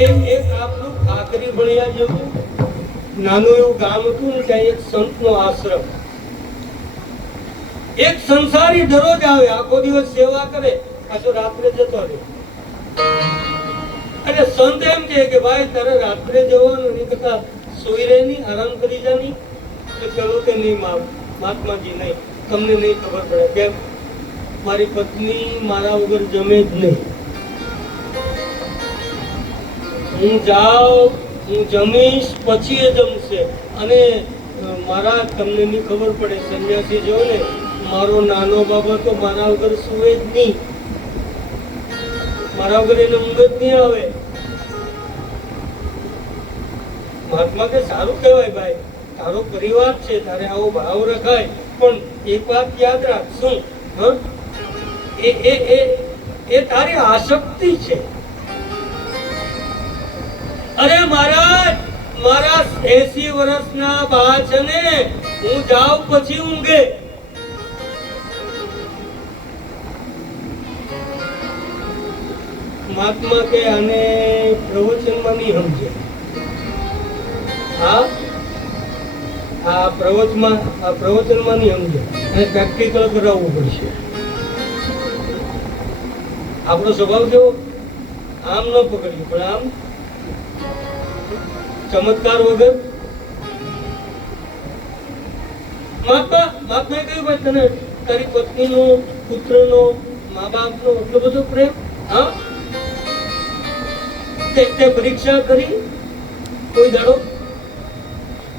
એક આપણું ખાકરી ભણ્યા જેવું નાનું એવું ગામ હતું ને, ત્યાં એક સંતનો આશ્રમ. એક સંસારી દરરોજ આવે, આખો દિવસ સેવા કરે, પાછો રાત્રે જતો રહે. અને સંત એમ કે ભાઈ તારે રાત્રે જવાનું નહીં, કરતા સોઈ રહે નહીં, આરામ કરી જા નહીં. ચલો કે નહીં મહાત્માજી, નહીં, તમને નહીં ખબર પડે. કેમ? મારી પત્ની મારા વગર જમે જ નહીં. હું જાઉં, હું જમીશ, પછી એ જમશે. અને મારા તમને નહીં ખબર પડે, સંન્યાસી જો ને, મારો નાનો બાબા તો મારા વગર સુવે જ નહીં, મારા વગર એને ઊંઘ જ નહીં આવે. મહાત્મા કે સારું કહેવાય ભાઈ, તારો પરિવાર છે, તારે આવો ભાવ રખાય. પણ એક વાત યાદ રાખ, શું? એ તારી આસક્તિ છે. અરે મહારાજ, મારા 80 વર્ષના બા છે ને, હું જાઉં પછી ઊંઘે. મહાત્મા કે આને પ્રવચનમાં નહીં સમજે. આ પ્રવચનમાં નહીં સમજે, અને પ્રેક્ટિકલ કરાવવું પડશે. આપણો સ્વભાવ કેવો? આમ ન પકડ્યું, પણ આમ ચમત્કાર વગર. મહાત્માએ કહ્યું ભાઈ, તને તારી પત્નીનો, પુત્રનો, મા બાપનો એટલો બધો પ્રેમ, હા? તે પરીક્ષા કરી કોઈ દાડો?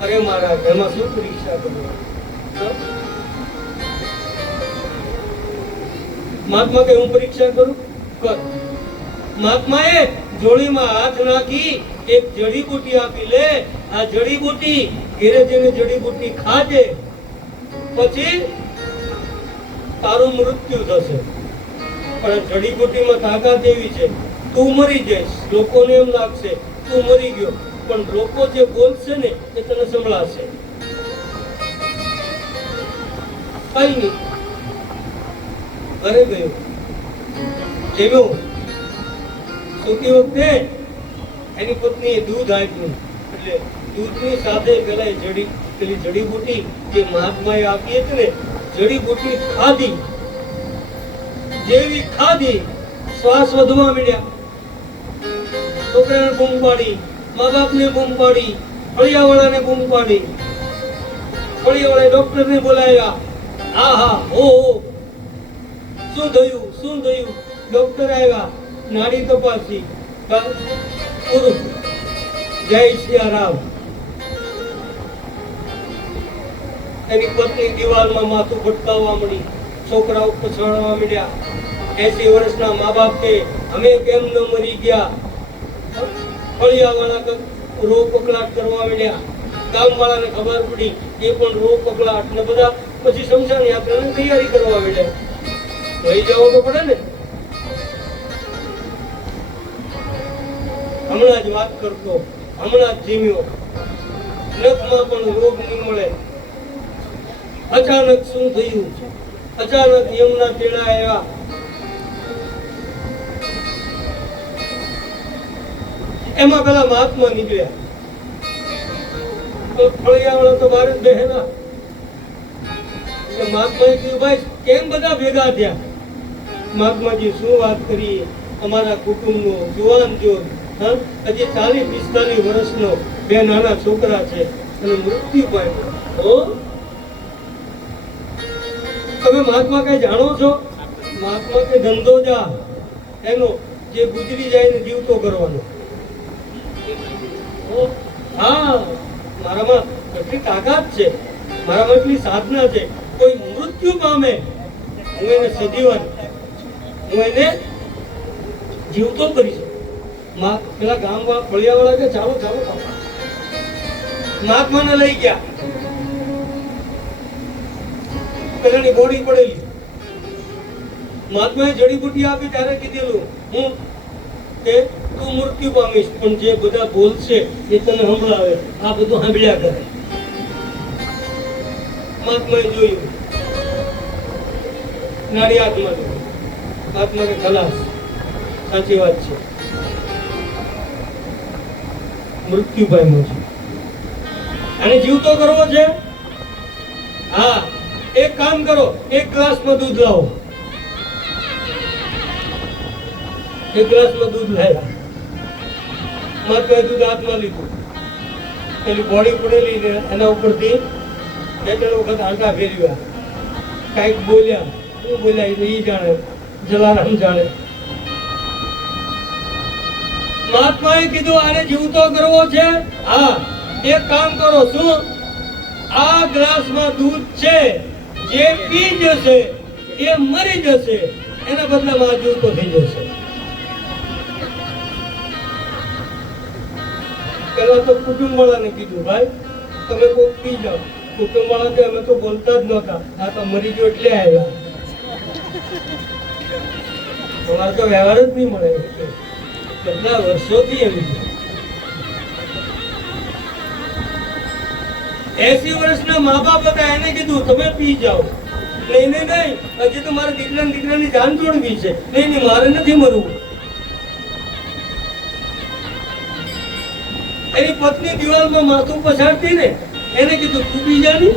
અરે મહારાજ, એમાં શું પરીક્ષા કરવાની? મહાત્મા કે હું પરીક્ષા કરું? કર. મહાત્માએ જોડીમાં હાથ નાખી એક જડીબુટી આપી, લે આ જડીબુટી, ઘેરે જઈને જડીબુટી ખાજે, પછી તારું મૃત્યુ થશે. પણ જડીબુટીમાં તાકાત એવી છે, તું મરી જઈશ, લોકોને એમ લાગશે તું મરી ગયો, પણ લોકો જે બોલશે ને એ તને સંભળાશે. કઈ નહીં, ઘરે ગયો, જેવું સૂતી વખતે એની પત્નીએ દૂધ આપ્યું, એટલે દૂધની સાથે પેલી જડીબુટી જે મહાત્માએ આપી હતી ને, જડીબુટી ખાધી. જેવી ખાધી, શ્વાસ વધવા માંડ્યા. છોકરાને બૂમ પાડી, મા બાપને બૂમ પાડી, ફળિયાવાળાને બૂમ પાડી. ફળિયાવાળાએ ડોક્ટરને બોલાવ્યા. આહા, હો, શું થયું, શું થયું? ડોક્ટર આવ્યા, નાડી તપાસી, પૂરું. જય સિયારામ. એની પત્ની દિવાલમાં માથું ભટકાવવા મળી, છોકરા ઉપર ચડવા માંડ્યા. 80 વર્ષના મા બાપ કે અમે કેમ ન મરી ગયા? ફળિયાવાળા રો પકલાટ કરવા માંડ્યા. ગામવાળાને ખબર પડી, એ પણ રો પકલાટ ને બધા. પછી શમશાન યાત્રાની તૈયારી કરવા માંડ્યા. લઈ જવો તો પડે ને. હમણાં જ વાત કરતો, હમણાં જ જીમ્યો, નખમાં પણ રોગ નહીં મળે. અચાનક શું થયું? અચાનક યમુના તેડા આવ્યા. એમાં પેલા મહાત્મા નીકળ્યા. તો ફળિયાવાળા તો બહાર જ બેહેલા. મહાત્માએ કહ્યું, ભાઈ કેમ બધા ભેગા થયા? મહાત્માજી શું વાત કરીએ, અમારા કુટુંબનો જુવાન જોર, હજી 40-45 વર્ષનો 2 નાના છોકરા છે, અને મૃત્યુ પામ્યો. તમે મહાત્મા કઈ જાણો છો? મહાત્મા કે ધંધો જા એનો, જે ગુજરી જાય ને જીવતો કરવાનો. હા, મારામાં એટલી તાકાત છે, મારામાં એટલી સાધના છે. કોઈ મૃત્યુ પામે, હું એને સજીવન, હું એને જીવતો કરીશ. પેલા ગામ વાળા ફળિયાવાળા કે ચાલો ચાલો, મહાત્માને લઈ ગયા. પેલાની બોડી પડેલી. મહાત્માએ જડીબુટી આપી ત્યારે કીધેલું હું કે તું મૃત્યુ પામીશ, પણ જે બધા બોલશે એ તને સંભળાવે. આ બધું સાંભળ્યા કરે. મહાત્માએ જોયું, નાડી હાથમાં જોયું. મહાત્મા કે ખલાસ, સાચી વાત છે. મૃત્યુ પામ્યો છે. અને જીવતો કરવો છે. હા, એક કામ કરો, એક ગ્લાસમાં દૂધ લાવો. એક ગ્લાસમાં દૂધ લાવ્યા. મહાત્માએ દૂધ હાથમાં લીધું. પેલી બોડી પડેલી ને એના ઉપરથી બે ત્રણ વખત આંટા ફેરવ્યા. કાંઈક બોલ્યા. શું બોલ્યા એ તો ઈ જાણે, જલારામ જાણે. મહાત્માએ કીધું આને જીવતો કરવો છે. હા, એક કામ કરો. શું? આ ગ્લાસમાં દૂધ છે, જે પી જશે એ મરી જશે, એના બદલામાં આ જીવતો થઈ જશે. પેલા તો કુટુંબ વાળાને કીધું, ભાઈ તમે કોક પી જાઓ. કુટુંબ વાળા કે અમે તો બોલતા જ નહોતા, આ તો મરી ગયો એટલે આવ્યા. તમારે તો વ્યવહાર જ નહીં મળે કેટલા વર્ષોથી એમ. 80 વર્ષના મા બાપ હતા, એને કીધું તમે પી જાઓ. નહીં, હજી તો મારા દીકરાની જાન છોડવી છે. નહીં, મારે નથી મરવું. એની પત્ની દિવાલમાં માથું પછાડતી ને, એને કીધું તું પી જા ની.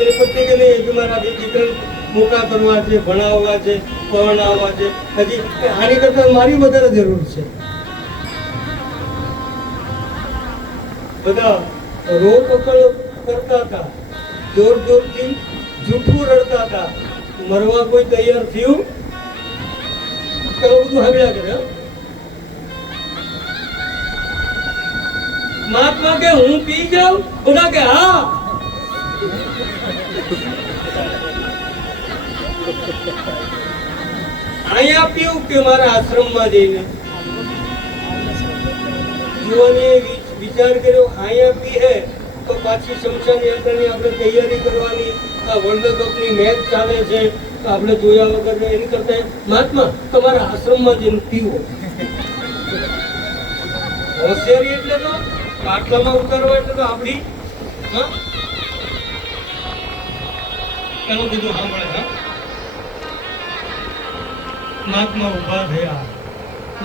એની પત્ની કે નહીં, મારા દીકરાને મોટા કરવા છે, ભણાવવા છે, પરણાવવા છે, હજી આની કરતા મારી વધારે જરૂર છે. બધા રો પકડ કરતા હતા, જોર જોરથી જૂઠું રડતા હતા. મરવા કોઈ તૈયાર થયું? બધું હમ્યા કરે. મહાત્મા કે હું પી જાઉં? બધા કે હા. અહીંયા પીવું કે મારા આશ્રમમાં જઈને? યુવાનીએ વિચાર કર્યો, અહીંયા પી હે તો પાછી શમશાન યાત્રાની આપણે તૈયારી કરવાની. આ વર્લ્ડ કપની મેચ ચાલે છે, તો આપણે જોયા વગર એની કરતા મહાત્મા તમારા આશ્રમમાં જઈને પીવો. હોશિયારી એટલે તો આટલામાં ઉતારવા એટલે તો આપણી એનું કીધું સાંભળે. હા, મહાત્મા ઉભા થયા,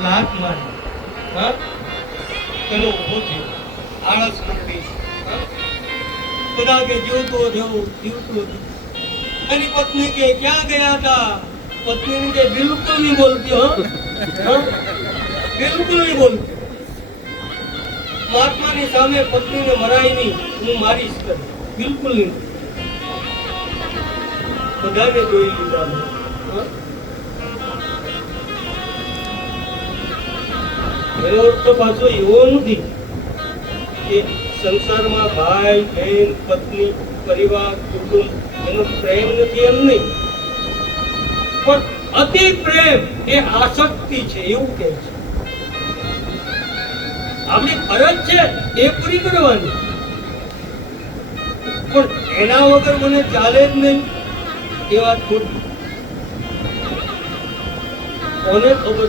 લાત મારી. હા, પેલો ઉભો થયો, આળસ મંડી. બધા કે જીવતો થયો. એની પત્ની કે ક્યાં ગયા હતા? પત્ની કે બિલકુલ નહીં બોલતી. બિલકુલ નહીં બોલતી. મહાત્માની સામે પત્નીને મરાય નહીં, હું મારીશ કરી. બિલકુલ નહીં. બધાને જોઈ લીધા. એનો અર્થ પાછો એવો નથી કે સંસારમાં ભાઈ બહેન પત્ની પરિવાર કુટુંબ એનો પ્રેમ નથી, એમ નહીં. પણ અતિ પ્રેમ એ આસક્તિ છે એવું કહે છે. આપણી ફરજ છે એ પૂરી કરવાની, પણ એના વગર મને ચાલે જ નહીં એ વાત ખોટી. કોને ખબર?